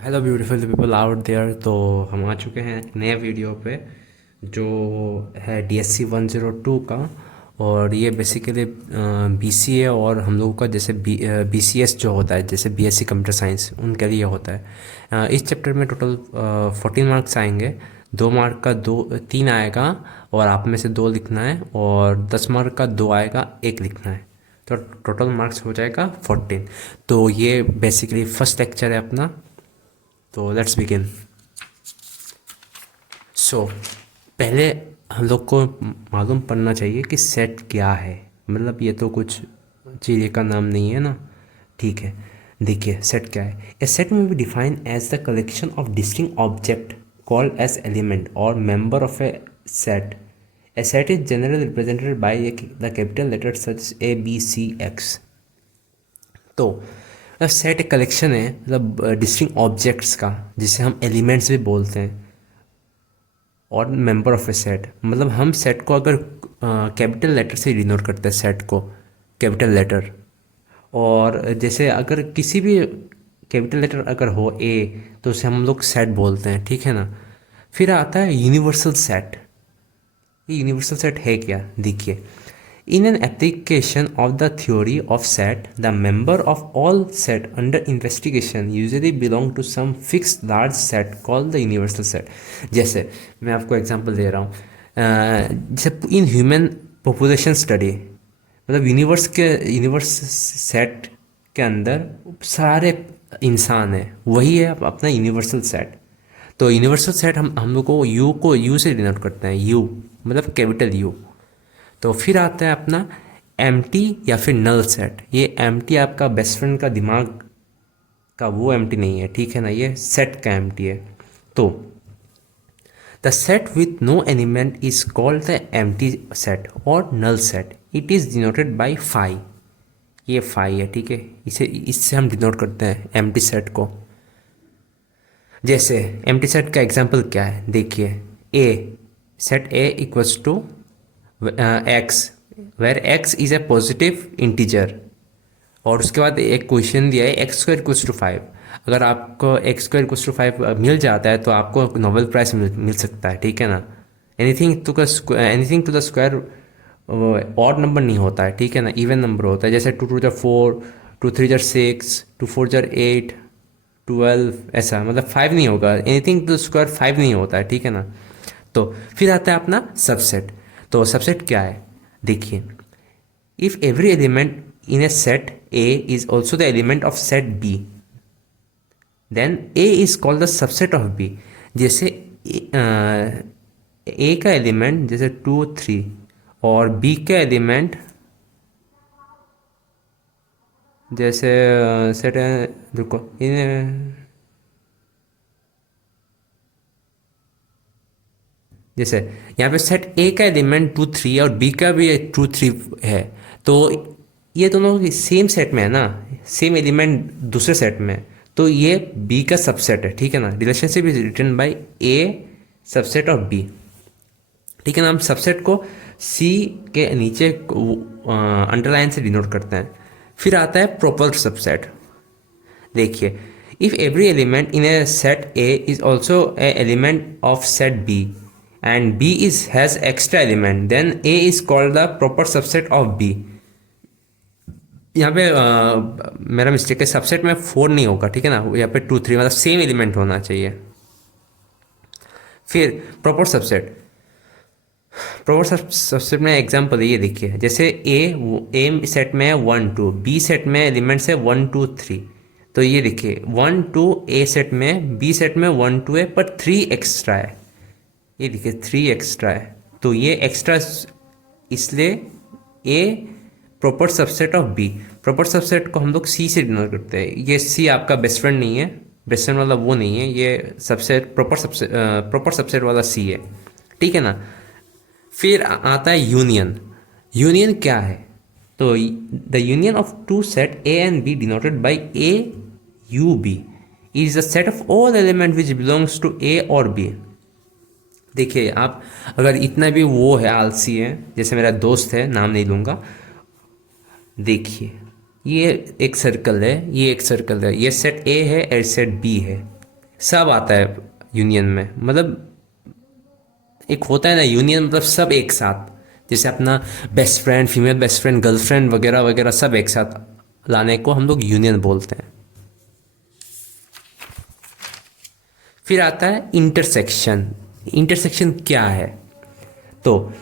Hello beautiful people out there. तो हम आ चुके हैं एक नए वीडियो पे जो है DSC 102 का। और ये बेसिकली BCA और हम लोगों का जैसे BCS जो होता है, जैसे BSc कंप्यूटर साइंस, उनके लिए होता है। इस चैप्टर में टोटल 14 मार्क्स आएंगे। 2 मार्क का दो 3 आएगा और आप में से 2 लिखना है, और 10 मार्क का 2 आएगा, 1 लिखना है। तो टोटल मार्क्स हो जाएगा 14। तो ये बेसिकली फर्स्ट लेक्चर है अपना। तो लेट्स बिगिन। सो पहले हम लोग को मालूम पड़ना चाहिए कि सेट क्या है। मतलब ये तो कुछ चीज़ का नाम नहीं है ना। ठीक है, देखिए सेट क्या है। A set may be define as the collection of distinct object called as element और member of A set. A set is generally represented by the capital letter such ABCX। तो सेट एक collection है, मतलब distinct objects का, जिसे हम elements भी बोलते हैं। और मेंबर ऑफ ए सेट, मतलब हम सेट को अगर कैपिटल लेटर से डिनोट करते हैं, सेट को कैपिटल लेटर। और जैसे अगर किसी भी कैपिटल लेटर अगर हो A, तो उसे हम लोग सेट बोलते हैं, ठीक है ना। फिर आता है यूनिवर्सल सेट। ये यूनिवर्सल सेट है क्या, देखिए। In an application of the theory of set, the member of all set under investigation usually belong to some fixed large set called the universal set। जैसे मैं आपको एग्जांपल दे रहा हूँ, जैसे इन ह्यूमन पॉपुलेशन स्टडी, मतलब universe set के अंदर सारे इंसान हैं, वही है अपना यूनिवर्सल सेट। तो यूनिवर्सल सेट हम लोग को यू से डिनोट करते हैं, यू मतलब कैपिटल यू। तो फिर आता है अपना एम्प्टी या फिर नल सेट। ये एम्प्टी आपका बेस्ट फ्रेंड का दिमाग का वो एम्प्टी नहीं है, ठीक है ना, ये सेट का एम्प्टी है। तो the set with no element is called the empty set और null set. It is denoted by phi. ये फाई है, ठीक है, इससे हम डिनोट करते हैं एम्प्टी सेट को। जैसे एम्प्टी सेट का एग्जांपल क्या है, देखिए। A set A equals to X, where X is a positive integer. और उसके बाद एक क्वेश्चन दिया है एक्स स्क्वायर इक्वल्स टू 5। अगर आपको एक्स स्क्वायर इक्वल्स टू 5 मिल जाता है तो आपको नोबेल प्राइज मिल सकता है, ठीक है ना। Anything to the square odd number नहीं होता है, ठीक है ना, इवन नंबर होता है। जैसे 2 2 4, 2 3 6, 2 4 8, 12, ऐसा मतलब 5 नहीं होगा। एनीथिंग टू स्क्वायर 5 नहीं होता है, ठीक है ना। तो फिर आता है अपना सबसेट। तो सबसेट क्या है, देखिए। If every element in a set A is also the element of set B, then A is called the subset of B। जैसे A का एलिमेंट जैसे 2 3 और B का एलिमेंट जैसे सेट रुको इन जैसे यहाँ पे सेट ए का एलिमेंट 2 3 और बी का भी 2 3 है। तो ये दोनों सेम सेट में है ना, सेम एलिमेंट दूसरे सेट में है, तो ये बी का सबसेट है, ठीक है ना। Relationship is written by A subset of B, ठीक है ना। हम सबसेट को सी के नीचे अंडरलाइन से डिनोट करते हैं। फिर आता है प्रॉपर सबसेट। देखिए, if every element in a set A is also a element of set B and B is has extra element, then A is called the proper subset of B। यहाँ पे मेरा mistake है, subset में 4 नहीं होगा, ठीक है ना, यहाँ पे 2 3 मतलब सेम एलिमेंट होना चाहिए। फिर प्रॉपर सबसेट में एग्जांपल ये देखिए। जैसे ए सेट में है 1 2, बी सेट में एलिमेंट्स है 1 2 3। तो ये देखिए 1 2 ए सेट में, बी सेट में 1 2 है, पर 3 एक्स्ट्रा है। ये देखिए 3 एक्स्ट्रा है, तो ये एक्स्ट्रा इसलिए A proper subset of B. Proper subset को हम लोग सी से डिनोट करते हैं। ये सी आपका बेस्ट फ्रेंड नहीं है, बेस्ट फ्रेंड वाला वो नहीं है, ये सबसेट प्रॉपर सबसेट वाला सी है, ठीक है ना। फिर आता है यूनियन। यूनियन क्या है, तो the union of two set A and B denoted by A U B is the set of all element which belongs to A और बी। देखिए, आप अगर इतना भी वो है, आलसी है, जैसे मेरा दोस्त है, नाम नहीं लूँगा। देखिए, ये एक सर्कल है, ये एक सर्कल है, ये सेट ए है और सेट बी है, सब आता है यूनियन में, मतलब एक होता है ना यूनियन, मतलब सब एक साथ, जैसे अपना best friend, female best friend, girlfriend वगैरह वगैरह सब एक साथ लाने को हम लोग यूनियन बोलते हैं। फिर आता है इंटरसेक्शन। इंटरसेक्शन क्या है? तो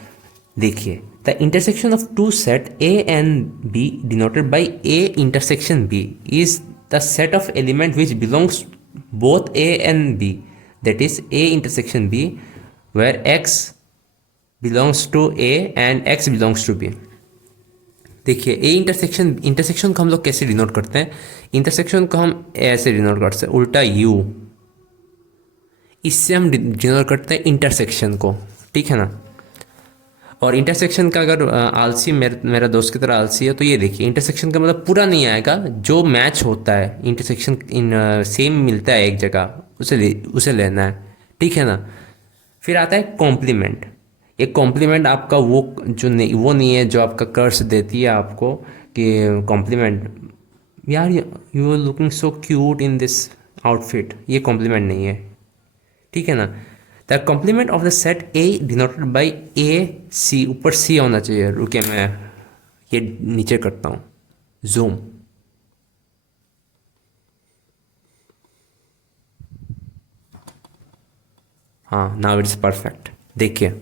देखिए, the intersection of two set A and B denoted by A intersection B is the set of element which belongs both A and B, that is A intersection B where X belongs to A and X belongs to B. देखिए, A intersection को हम लोग कैसे denote करते हैं? Intersection को हम ऐसे डिनोट करते हैं, उल्टा यू, इससे हम डिनोट करते हैं इंटरसेक्शन को, ठीक है ना। और इंटरसेक्शन का अगर आलसी मेरा दोस्त की तरह आलसी है तो ये देखिए, इंटरसेक्शन का मतलब पूरा नहीं आएगा, जो मैच होता है इंटरसेक्शन इन सेम मिलता है एक जगह, उसे लेना है, ठीक है ना। फिर आता है कॉम्प्लीमेंट। एक कॉम्प्लीमेंट आपका वो जो नहीं, वो नहीं है जो आपका कर्स देती है आपको कि कॉम्प्लीमेंट, यार you are looking so cute in this outfit, ये कॉम्प्लीमेंट नहीं है, ठीक है ना। The complement of the set A denoted by A C, ऊपर सी होना चाहिए, रुके मैं ये नीचे करता हूँ जूम। हाँ, नाउ इट्स परफेक्ट। देखिए,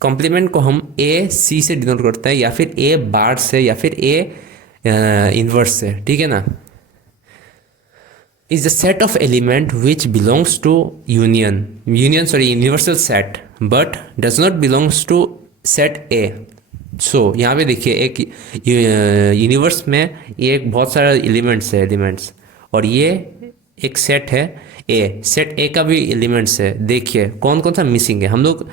कॉम्प्लीमेंट को हम ए सी से डिनोट करते हैं, या फिर ए बार से, या फिर ए इनवर्स से, ठीक है ना। is the set of element which belongs to universal set but does not belongs to set A। so यहाँ पे देखिए, एक यूनिवर्स में एक बहुत सारा एलिमेंट्स और ये एक सेट है सेट ए का भी एलिमेंट्स है। देखिए कौन कौन सा मिसिंग है, हम लोग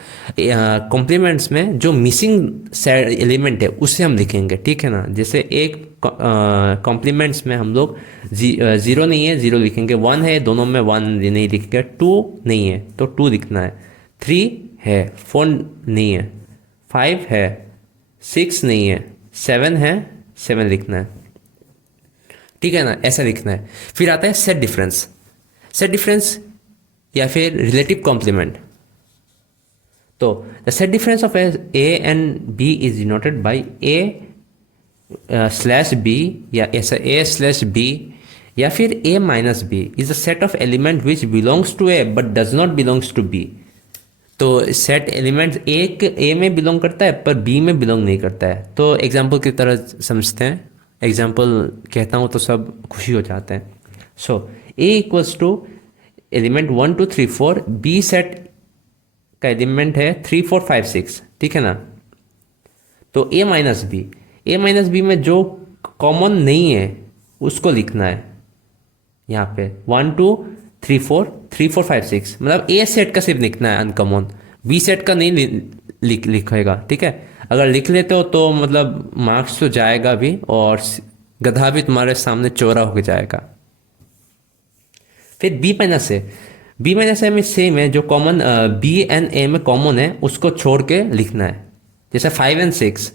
कॉम्प्लीमेंट्स में जो मिसिंग एलिमेंट है उसे हम लिखेंगे, ठीक है ना। जैसे एक कॉम्प्लीमेंट्स में हम लोग ज़ीरो नहीं है, ज़ीरो लिखेंगे, वन है, दोनों में वन नहीं लिखेंगे, टू नहीं है तो टू लिखना है, थ्री है, फोर नहीं है, फाइव है, सिक्स नहीं है, सेवन है, सेवन लिखना है, ठीक है ना, ऐसा लिखना है। फिर आता है सेट डिफरेंस या फिर रिलेटिव कॉम्प्लीमेंट। तो the set difference of A and B is denoted by A slash B, या ऐसा ए स्लैश बी, या फिर A minus B is a set of element which belongs to A but does not belongs to B. तो set element A में belong करता है पर B में बिलोंग नहीं करता है। तो एग्जाम्पल की तरह समझते हैं, एग्जाम्पल कहता हूँ तो सब खुशी हो जाते हैं। So A equals to element 1 2 3 4, B set का एलिमेंट है 3 4 5 6, ठीक है ना। तो ए माइनस बी में जो कॉमन नहीं है उसको लिखना है यहाँ पे 1 2 3 4 3 4 5 6, मतलब ए सेट का सिर्फ लिखना है अनकॉमन, बी सेट का नहीं लिखेगा, ठीक है। अगर लिख लेते हो तो मतलब मार्क्स तो जाएगा भी और गधा भी तुम्हारे सामने चौरा होकर जाएगा। फिर बी माइनस ए में सेम है, जो कॉमन बी एंड ए में कॉमन है उसको छोड़ के लिखना है। जैसे 5 एंड 6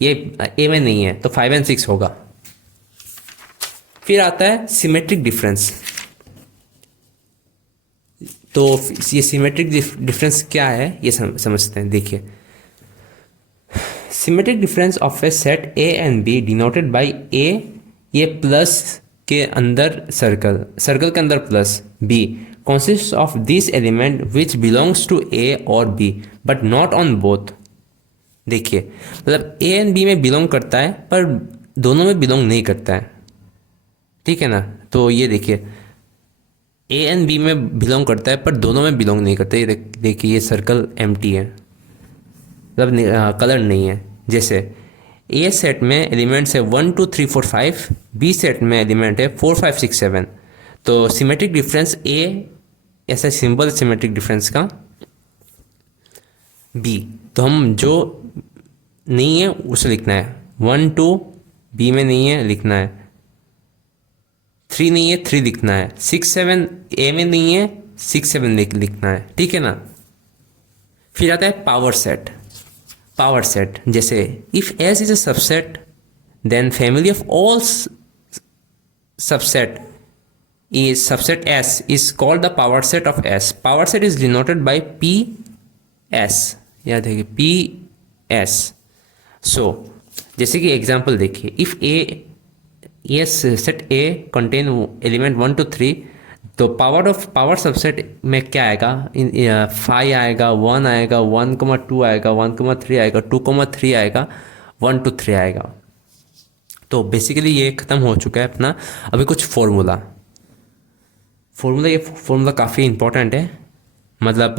ये ए में नहीं है तो 5 एंड 6 होगा। फिर आता है सिमेट्रिक डिफरेंस। तो ये सिमेट्रिक डिफरेंस क्या है ये समझते हैं। देखिए, symmetric difference of A set A and B denoted by A, ये प्लस के अंदर सर्कल के अंदर plus, B consists of this element which belongs to A और B but not on both। देखिए, मतलब A एंड B में belong करता है पर दोनों में बिलोंग नहीं करता है, ठीक है ना। तो ये देखिए, A एंड B में बिलोंग करता है पर दोनों में बिलोंग नहीं करता है। ये देखिए, ये सर्कल एम्प्टी है, मतलब कलर नहीं है। जैसे A सेट में एलिमेंट्स है 1 2 3 4 5, B सेट में एलिमेंट है 4 5 6 7। तो सिमेट्रिक डिफरेंस A, ऐसा सिंबल सिमेट्रिक डिफरेंस का, बी तो हम जो नहीं है उसे लिखना है, 1 2 बी में नहीं है लिखना है, 3 नहीं है 3 लिखना है, 6 7 ए में नहीं है 6 7 लिखना है, ठीक है ना। फिर आता है पावर सेट। जैसे if S is a subset then family of all subset is subset S is called the power set of S. Power set is denoted by PS. याद है कि PS. So जैसे कि एग्जाम्पल देखिए, if A yes set A contain element 1 to 3, तो power subset में क्या आएगा, 5 आएगा, 1 आएगा, 1,2 आएगा, 1,3 आएगा, 2,3 आएगा, 1 to 3 आएगा. तो बेसिकली ये ख़त्म हो चुका है अपना. अभी कुछ ये फॉर्मूला काफ़ी इंपॉर्टेंट है. मतलब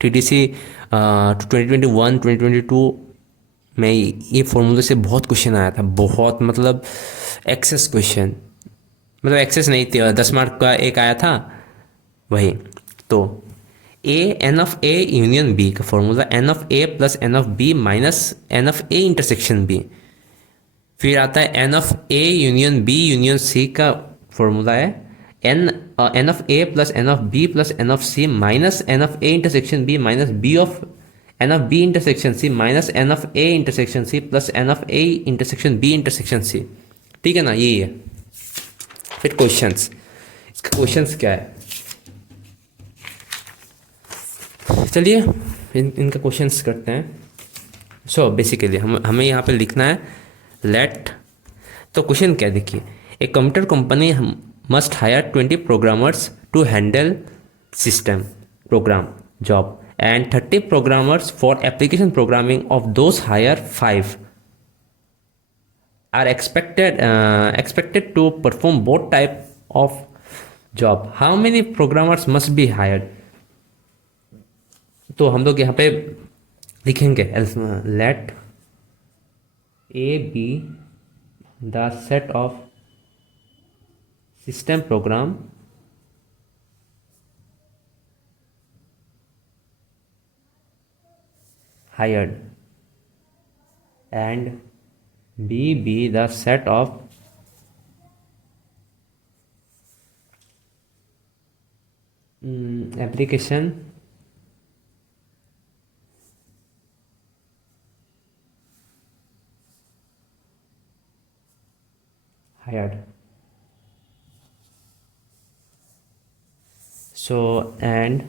TDC 2021 2022 में ये फॉर्मूले से बहुत क्वेश्चन आया था, बहुत, मतलब एक्सेस क्वेश्चन, मतलब एक्सेस नहीं थी, 10 मार्क का एक आया था वही. तो N of A union B का formula N of A plus N of B minus N of A intersection B. फिर आता है N of A union B union C का फॉर्मूला है N of A plus N of B plus N of C minus N of A intersection B minus B of N of B intersection C minus N of A intersection C plus N of A intersection B intersection C. ठीक है ना, यही है. फिर questions, इसका questions क्या है, चलिए इनका क्वेश्चंस करते हैं. सो बेसिकली हमें यहाँ पे लिखना है लेट. तो क्वेश्चन क्या देखिए, a computer company must hire 20 programmers to handle system program job and 30 programmers for application programming. Of those hired, 5 are expected to perform both type of job. How many programmers must be hired? तो हम लोग यहाँ पे लिखेंगे let A be the set of system program hired and B be the set of application hired. So and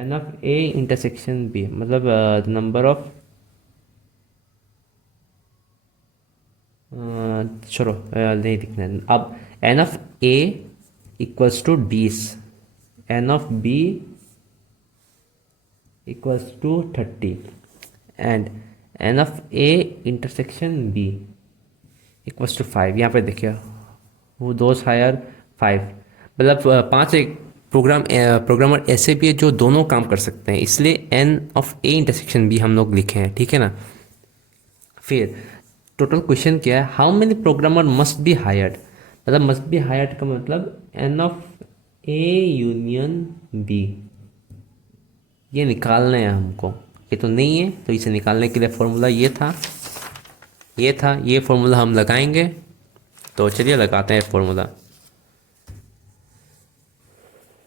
N of A intersection B, मतलब number of, चलो नहीं दिखना है अब. N of A equals to डीस, N of B equals to 30 and N of A intersection B equals to 5. यहाँ पे देखिए वो दोस हायर 5, मतलब 5 एक प्रोग्रामर ऐसे भी है जो दोनों काम कर सकते हैं, इसलिए एन ऑफ ए इंटरसेक्शन भी हम लोग लिखे हैं. ठीक है ना. फिर टोटल क्वेश्चन क्या है, how many programmer must be hired. मतलब मस्ट बी हायर्ड का मतलब N of A union B, ये निकालना है हमको. ये तो नहीं है, तो इसे निकालने के लिए फॉर्मूला ये था, ये फॉर्मूला हम लगाएंगे. तो चलिए लगाते हैं formula.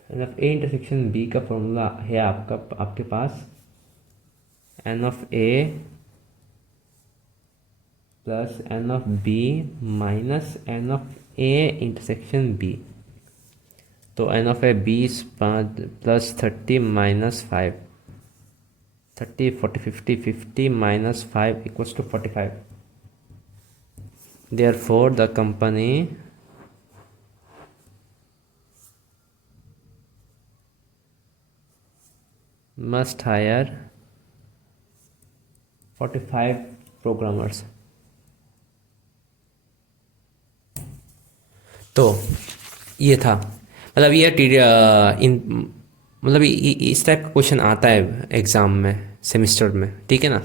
N of A intersection B का फॉर्मूला है आपके पास N of A plus N of B minus N of A intersection B. तो N of A 20 plus 30 minus 5, 30 40 50 minus 5 equals to 45. Therefore the company must hire 45 programmers. तो ये था, मतलब ये मतलब इस टाइप का क्वेश्चन आता है एग्ज़ाम में, सेमिस्टर में. ठीक है ना.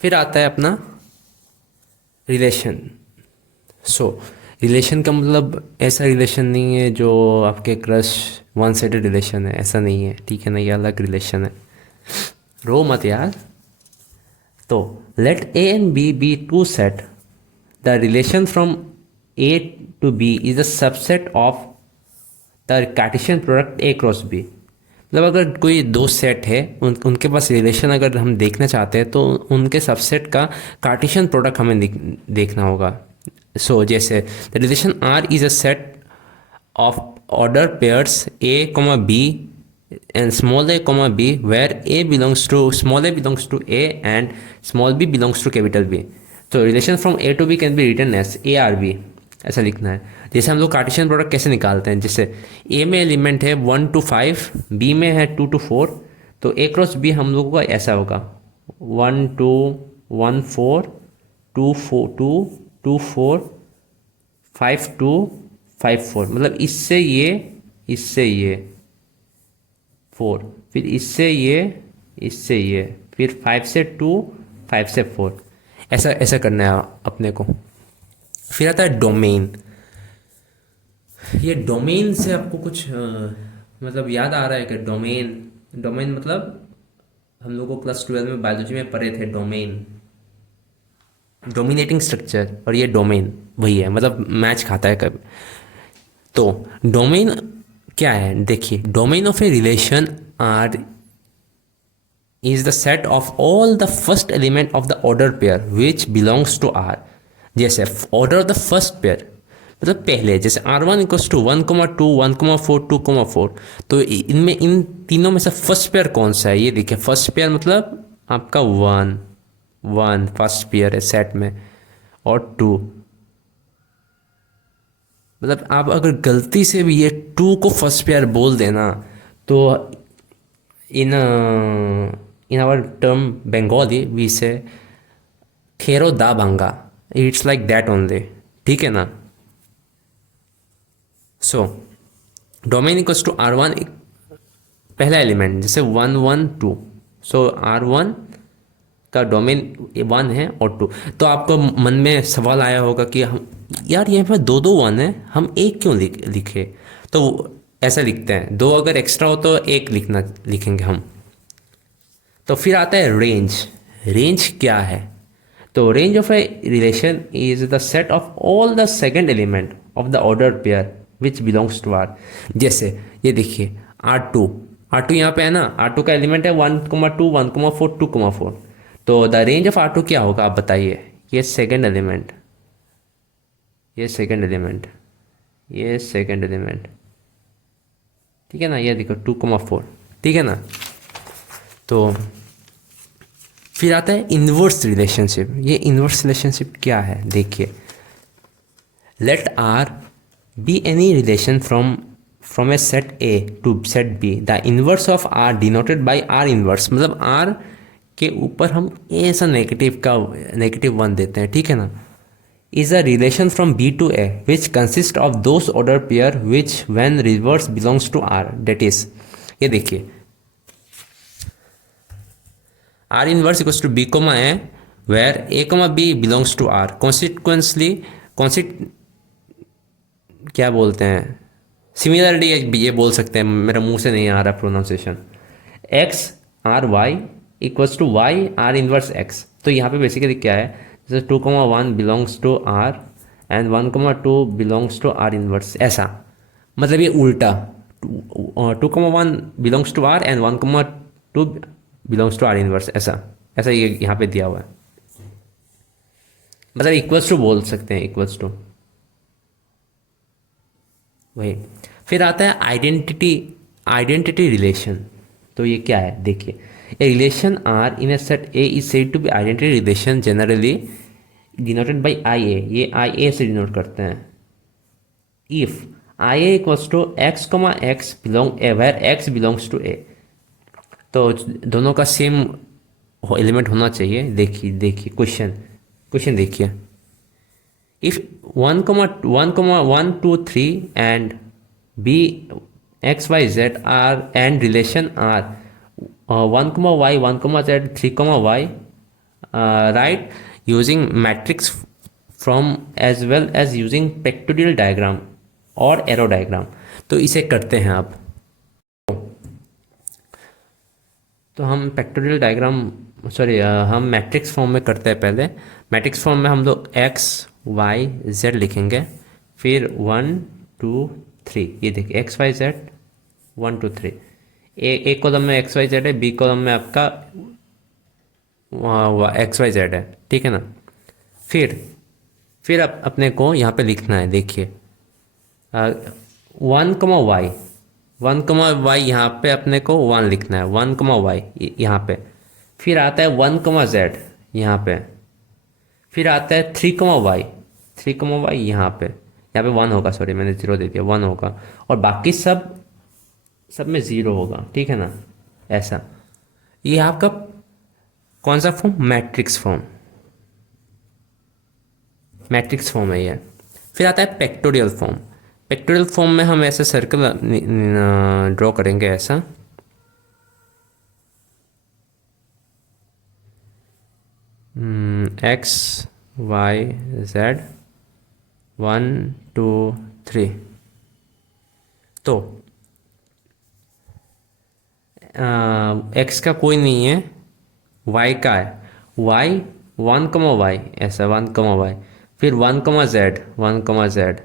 फिर आता है अपना रिलेशन. सो रिलेशन का मतलब ऐसा रिलेशन नहीं है जो आपके क्रश वन साइडेड रिलेशन है, ऐसा नहीं है. ठीक है ना, ये अलग रिलेशन है, रो मत यार. तो let A and B be two set, the relation from A to B is a subset of the Cartesian product A cross B. मतलब अगर कोई दो सेट है, उनके पास रिलेशन अगर हम देखना चाहते हैं तो उनके सबसेट का कार्टेशियन प्रोडक्ट हमें देखना होगा। सो जैसे the relation R is a set of order pairs a comma b and small a comma b where a belongs to small a belongs to a and small b belongs to capital B। तो relation from A to B can be written as A R B, ऐसा लिखना है। जैसे हम लोग Cartesian product कैसे निकालते हैं, जैसे ए में एलिमेंट है 1 to 5, बी में है 2 to 4, तो ए क्रॉस बी हम लोगों का ऐसा होगा 1 2 1 4 2 4 2 2 4 5 2 5 4, मतलब इससे ये 4, फिर इससे ये, फिर 5 से 2 5 से 4, ऐसा ऐसा करना है अपने को। फिर आता है डोमेन। ये डोमेन से आपको कुछ मतलब याद आ रहा है कि डोमेन मतलब हम लोग को क्लास 12 में बायोलॉजी में पढ़े थे डोमेन, डोमिनेटिंग स्ट्रक्चर, और ये डोमेन वही है, मतलब मैच खाता है कभी। तो डोमेन क्या है, देखिए domain of a relation R is the set of all the first element of the order pair which belongs to R. जैसे order of the first pair मतलब पहले, जैसे R1 इक्वल्स टू 1,2 1,4 2,4, तो इनमें इन तीनों में से फर्स्ट पेयर कौन सा है, ये देखिए फर्स्ट पेयर मतलब आपका 1 फर्स्ट पेयर है सेट में, और 2 मतलब आप अगर गलती से भी ये 2 को फर्स्ट पेयर बोल देना तो in in our term Bengali we say खेरो दा बांगा, इट्स लाइक दैट ओनली, ठीक है ना। So domain equals to R1 पहला एलिमेंट, जैसे 1 1 2, सो R1 का डोमेन 1 है और 2। तो आपको मन में सवाल आया होगा कि हम यार यहाँ पर दो 1 है, हम एक क्यों लिखे। तो ऐसा लिखते हैं, 2 अगर एक्स्ट्रा हो तो एक लिखेंगे हम। तो फिर आता है रेंज क्या है, तो range of a relation is the set of all the second element of the order pair which belongs to R. जैसे ये देखिए R2 यहाँ पे है ना, R2 का एलिमेंट है 1,2 1,4 2,4, तो द रेंज ऑफ R2 क्या होगा आप बताइए। ये सेकेंड एलिमेंट, ठीक है ना, ये देखो 2,4, ठीक है ना। तो फिर आता है इन्वर्स रिलेशनशिप। ये इन्वर्स रिलेशनशिप क्या है, देखिए let R be any relation from a set A to set B, the inverse of R denoted by R inverse, मतलब आर के ऊपर हम ऐसा नेगेटिव 1 देते हैं, ठीक है ना। is a relation from B to A which consists of those order pair which when reverse belongs to R, that is ये देखिए R inverse equals to B comma A where A comma B belongs to R, consequently क्या बोलते हैं, similarity ये बोल सकते हैं, मेरा मुंह से नहीं आ रहा pronunciation, X R Y equals to Y R inverse X। तो यहाँ पे बेसिकली क्या है, जैसे 2,1 belongs to R and 1,2 belongs to R inverse, ऐसा मतलब ये उल्टा 2,1 belongs to R and 1,2 belongs to R inverse, ऐसा ये यहाँ पे दिया हुआ है, मतलब इक्वल्स टू बोल सकते हैं, इक्वल्स टू वही। फिर आता है आइडेंटिटी रिलेशन। तो ये क्या है, देखिए a relation R in a set A is said to be identity relation generally denoted by I A, ये आई ए से डिनोट करते हैं। If I A equals to X comma X belong A where X belongs to A, तो दोनों का same element होना चाहिए। देखिए क्वेश्चन देखिए, if 1,1 2 3 and B X Y Z R and relation R 1,y 1,z 3,y, write using matrix from as well as using pictorial diagram और arrow diagram। तो इसे करते हैं आप, तो हम पिक्टोरियल डायग्राम हम मैट्रिक्स फॉर्म में करते हैं। पहले मैट्रिक्स फॉर्म में हम लोग x y z लिखेंगे, फिर 1 2 3, ये देखिए x y z 1 2 3, ए कॉलम में एक्स वाई जेड है, बी कॉलम में आपका एक्स वाई जेड है, ठीक है ना। फिर अपने को यहाँ पे लिखना है, देखिए 1, वाई, 1, वाई, यहाँ पे अपने को 1 लिखना है, 1, वाई यहाँ पे। फिर आता है 1, जेड यहाँ पे। फिर आता है 3, वाई, 3, वाई यहाँ पे 1 होगा, सॉरी मैंने 0 दे दिया, 1 होगा। और बाकी सब में 0 होगा, ठीक है ना। ऐसा, ये आपका कौन सा form, matrix form, matrix form है ये। फिर आता है पेक्टोरियल फॉर्म। पेक्टोरियल फॉर्म में हम ऐसे सर्कल ड्रॉ करेंगे ऐसा, एक्स वाई जेड 1, 2, 3। तो एक्स का कोई नहीं है, वाई का है, वाई 1, वाई ऐसा 1, वाई। फिर 1, जेड 1, जेड।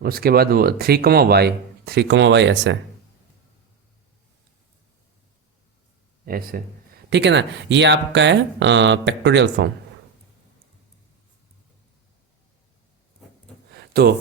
उसके बाद 3, वाई 3, वाई ऐसे ऐसे, ठीक है ना। ये आपका है पेक्टोरियल फॉर्म। तो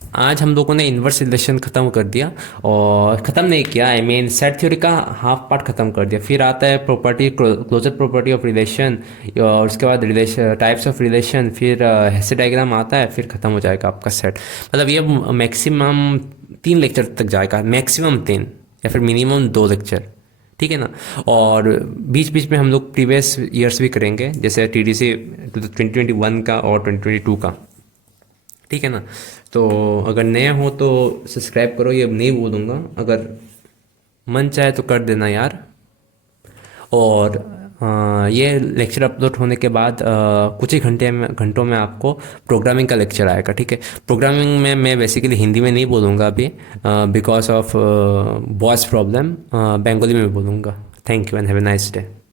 आज हम लोगों ने इन्वर्स रिलेशन ख़त्म कर दिया, और ख़त्म नहीं किया, आई मीन सेट थ्योरी का हाफ पार्ट ख़त्म कर दिया। फिर आता है property, closure property of relation, और उसके बाद रिलेशन, टाइप्स ऑफ रिलेशन, फिर हेसे डायग्राम आता है, फिर ख़त्म हो जाएगा आपका सेट। मतलब ये मैक्सिमम 3 लेक्चर तक जाएगा, मैक्सिमम 3 या फिर मिनिमम 2 लेक्चर, ठीक है ना। और बीच बीच में हम लोग प्रीवियस ईयर्स भी करेंगे, जैसे TDC 2021 का और 2022 का, ठीक है ना। तो अगर नए हो तो सब्सक्राइब करो, ये नहीं बोलूँगा, अगर मन चाहे तो कर देना यार। और ये लेक्चर अपलोड होने के बाद कुछ ही घंटों में आपको प्रोग्रामिंग का लेक्चर आएगा, ठीक है। प्रोग्रामिंग में मैं बेसिकली हिंदी में नहीं बोलूँगा अभी, because of voice problem, Bengali में बोलूँगा। Thank you and have a nice day.